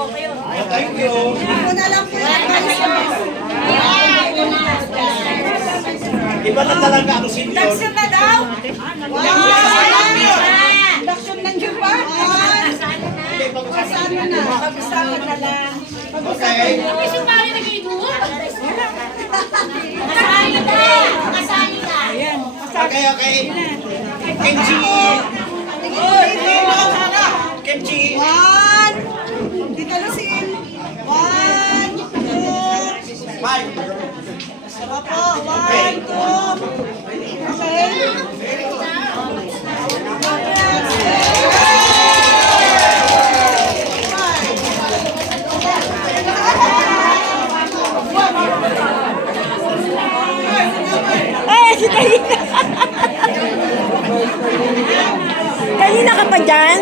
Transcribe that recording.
Thank you. Ako na lang po yan. Iba na talaga ang senior. Daksyon na daw. Daksyon na nyo ba? Pag-usapan na. Pag-usapan na lang. Okay. Okay, okay. Kimchi. Kimchi. One. Dito lusin. One, two. Bye. Opo. One, two. Okay. Ay, si Kanina. Kanina ka pa dyan?